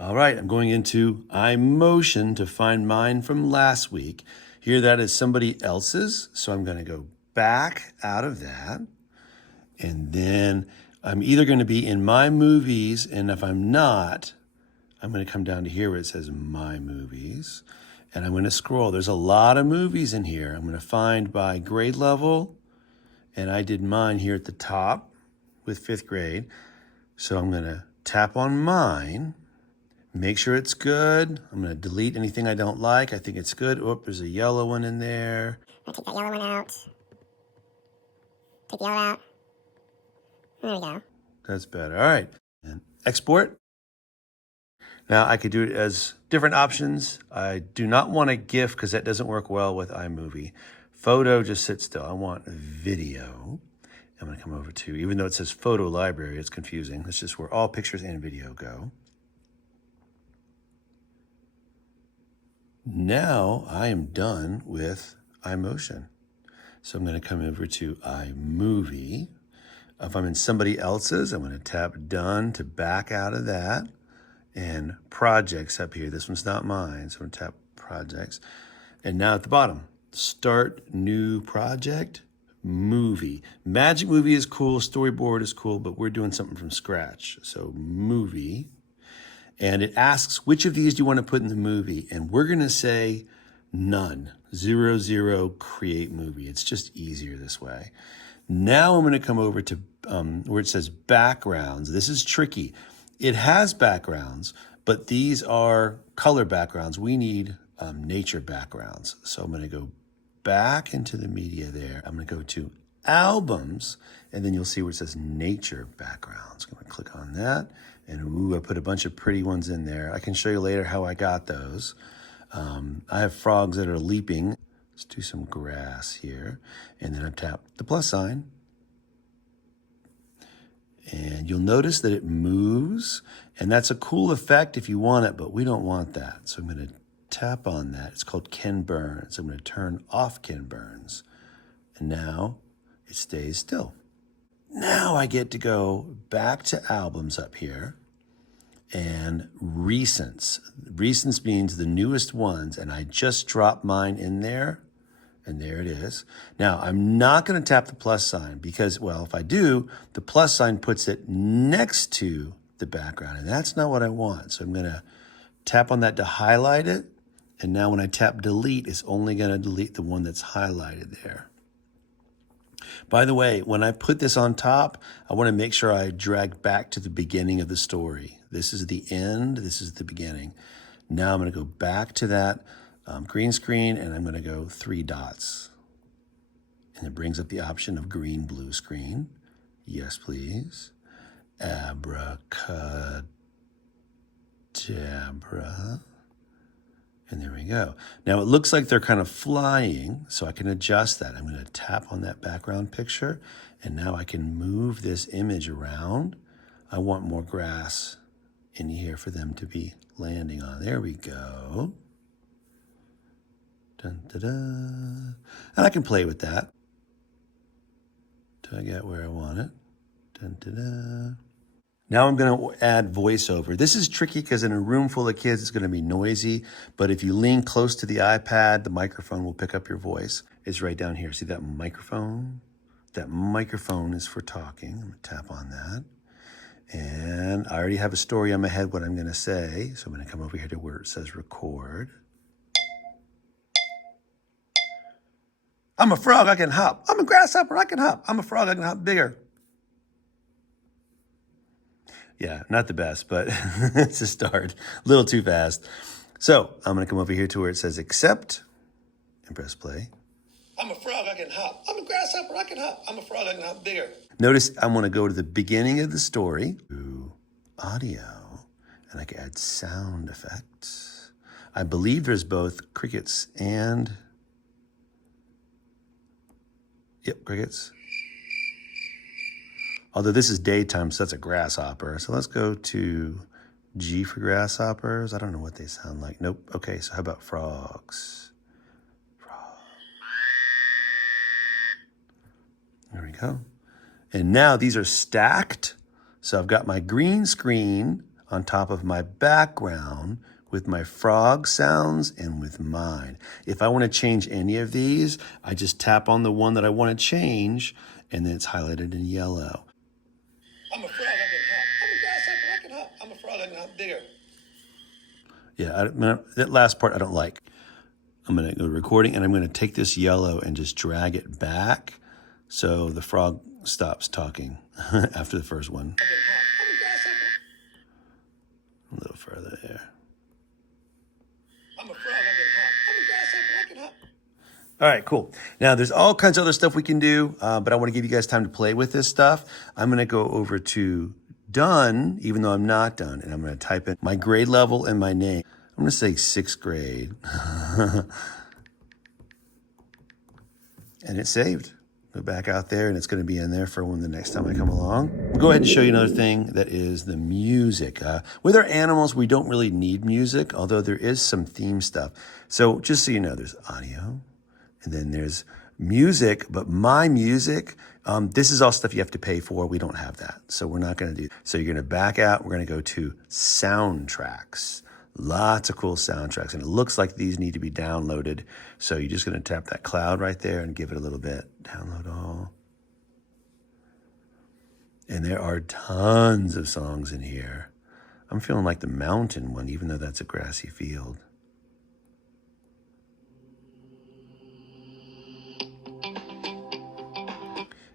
All right, I'm going into iMotion to find mine from last week. Here that is somebody else's, so I'm going to go back out of that. And then I'm either going to be in my movies, and if I'm not, I'm going to come down to here where it says my movies. And I'm going to scroll. There's a lot of movies in here. I'm going to find by grade level. And I did mine here at the top with 5th grade. So I'm going to tap on mine. Make sure it's good. I'm going to delete anything I don't like. I think it's good. Oh, there's a yellow one in there. I'm going to take that yellow one out. Take the yellow out. There we go. That's better. All right. And export. Now I could do it as different options. I do not want a GIF because that doesn't work well with iMovie. Photo, just sit still. I want video. I'm going to come over to, even though it says photo library, it's confusing. That's just where all pictures and video go. Now I am done with iMotion. So I'm going to come over to iMovie. If I'm in somebody else's, I'm going to tap done to back out of that. And projects up here. This one's not mine, so I'm going to tap projects. And now at the bottom, start new project, movie. Magic movie is cool, storyboard is cool, but we're doing something from scratch. So movie. And it asks, which of these do you want to put in the movie? And we're going to say none. 0, create movie. It's just easier this way. Now I'm going to come over to where it says backgrounds. This is tricky. It has backgrounds, but these are color backgrounds. We need nature backgrounds. So I'm going to go back into the media there. I'm going to go to albums, and then you'll see where it says nature backgrounds. I'm going to click on that. And ooh, I put a bunch of pretty ones in there. I can show you later how I got those. I have frogs that are leaping. Let's do some grass here. And then I tap the plus sign. And you'll notice that it moves. And that's a cool effect if you want it, but we don't want that. So I'm going to tap on that. It's called Ken Burns. I'm going to turn off Ken Burns. And now it stays still. Now I get to go back to albums up here. And recents. Recents means the newest ones. And I just dropped mine in there. And there it is. Now, I'm not going to tap the plus sign because, well, if I do, the plus sign puts it next to the background. And that's not what I want. So I'm going to tap on that to highlight it. And now when I tap delete, it's only going to delete the one that's highlighted there. By the way, when I put this on top, I want to make sure I drag back to the beginning of the story. This is the end. This is the beginning. Now I'm going to go back to that green screen, and I'm going to go 3 dots. And it brings up the option of green, blue screen. Yes, please. Abracadabra. And there we go. Now it looks like they're kind of flying, so I can adjust that. I'm going to tap on that background picture, and now I can move this image around. I want more grass in here for them to be landing on. There we go. Dun, da, da. And I can play with that till I get where I want it. Dun, da, da. Now I'm going to add voiceover. This is tricky because in a room full of kids, it's going to be noisy. But if you lean close to the iPad, the microphone will pick up your voice. It's right down here. See that microphone? That microphone is for talking. I'm going to tap on that. And I already have a story in my head what I'm going to say. So I'm going to come over here to where it says record. I'm a frog, I can hop. I'm a grasshopper, I can hop. I'm a frog, I can hop bigger. Yeah, not the best, but it's a start. A little too fast. So I'm going to come over here to where it says accept and press play. I'm a frog, I can hop. I'm a grasshopper, I can hop. I'm a frog, I can hop bigger. Notice I want to go to the beginning of the story. Ooh, audio. And I can add sound effects. I believe there's both crickets and... Yep, crickets. Although this is daytime, so that's a grasshopper. So let's go to G for grasshoppers. I don't know what they sound like. Nope. Okay, so how about frogs? Frog. There we go. And now these are stacked. So I've got my green screen on top of my background with my frog sounds and with mine. If I want to change any of these, I just tap on the one that I want to change, and then it's highlighted in yellow. I'm a frog, I can hop. I'm a grasshopper, I can hop. I'm a frog, I can hop bigger. Yeah, that last part I don't like. I'm going to go to recording, and I'm going to take this yellow and just drag it back so the frog stops talking after the first one. I can hop. I'm a grasshopper. A little further there. I'm a frog, I can hop. I'm a grasshopper, I can hop. All right, cool. Now, there's all kinds of other stuff we can do, but I want to give you guys time to play with this stuff. I'm going to go over to done, even though I'm not done, and I'm going to type in my grade level and my name. I'm going to say 6th grade. And it's saved. Go back out there, and it's going to be in there for when the next time I come along. We'll go ahead and show you another thing that is the music. With our animals, we don't really need music, although there is some theme stuff. So just so you know, there's audio, and then there's music, but my music, this is all stuff you have to pay for. We don't have that, so we're not going to do. So you're going to back out. We're going to go to soundtracks. Lots of cool soundtracks, and it looks like these need to be downloaded. So you're just going to tap that cloud right there and give it a little bit. Download all. And there are tons of songs in here. I'm feeling like the mountain one, even though that's a grassy field.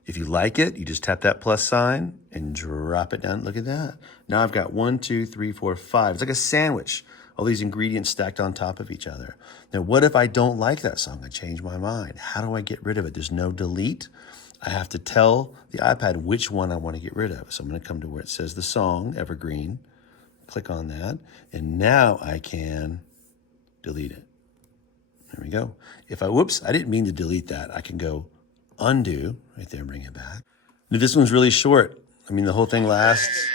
If you like it, you just tap that plus sign and drop it down. Look at that. Now I've got 1, 2, 3, 4, 5. It's like a sandwich. All these ingredients stacked on top of each other. Now, what if I don't like that song? I change my mind. How do I get rid of it? There's no delete. I have to tell the iPad which one I want to get rid of. So I'm going to come to where it says the song, Evergreen. Click on that. And now I can delete it. There we go. If I, whoops, I didn't mean to delete that. I can go undo right there and bring it back. Now, this one's really short. I mean, the whole thing lasts.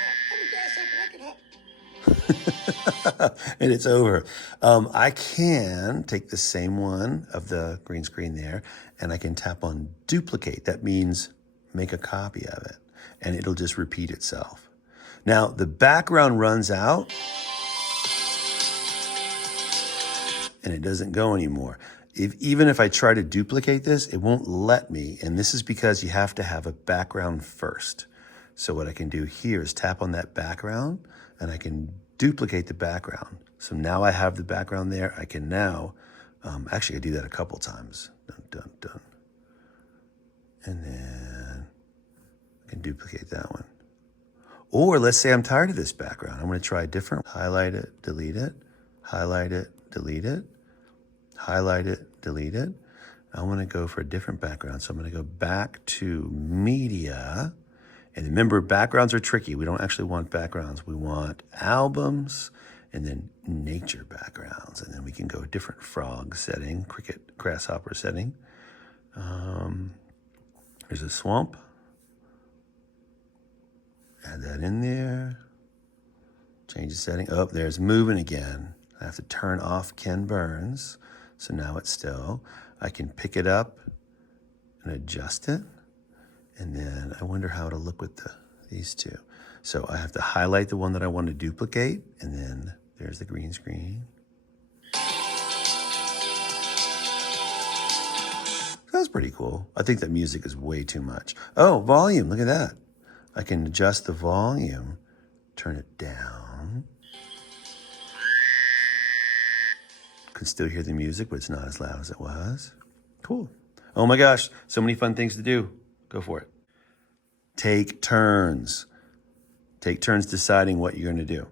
And it's over. I can take the same one of the green screen there, and I can tap on duplicate. That means make a copy of it, and it'll just repeat itself. Now, the background runs out, and it doesn't go anymore. Even if I try to duplicate this, it won't let me, and this is because you have to have a background first. So what I can do here is tap on that background, and I can duplicate the background. So now I have the background there. I can now, actually I do that a couple times. Dun, dun, dun. And then I can duplicate that one. Or let's say I'm tired of this background. I'm going to try a different. Highlight it, delete it, highlight it, delete it, highlight it, delete it. I want to go for a different background. So I'm going to go back to media. And remember, backgrounds are tricky. We don't actually want backgrounds. We want albums and then nature backgrounds. And then we can go a different frog setting, cricket, grasshopper setting. There's a swamp. Add that in there. Change the setting. Oh, there's moving again. I have to turn off Ken Burns. So now it's still. I can pick it up and adjust it. And then I wonder how it'll look with these two. So I have to highlight the one that I want to duplicate, and then there's the green screen. That's pretty cool. I think that music is way too much. Oh, volume, look at that. I can adjust the volume, turn it down. Can still hear the music, but it's not as loud as it was. Cool. Oh my gosh, so many fun things to do. Go for it. Take turns. Take turns deciding what you're going to do.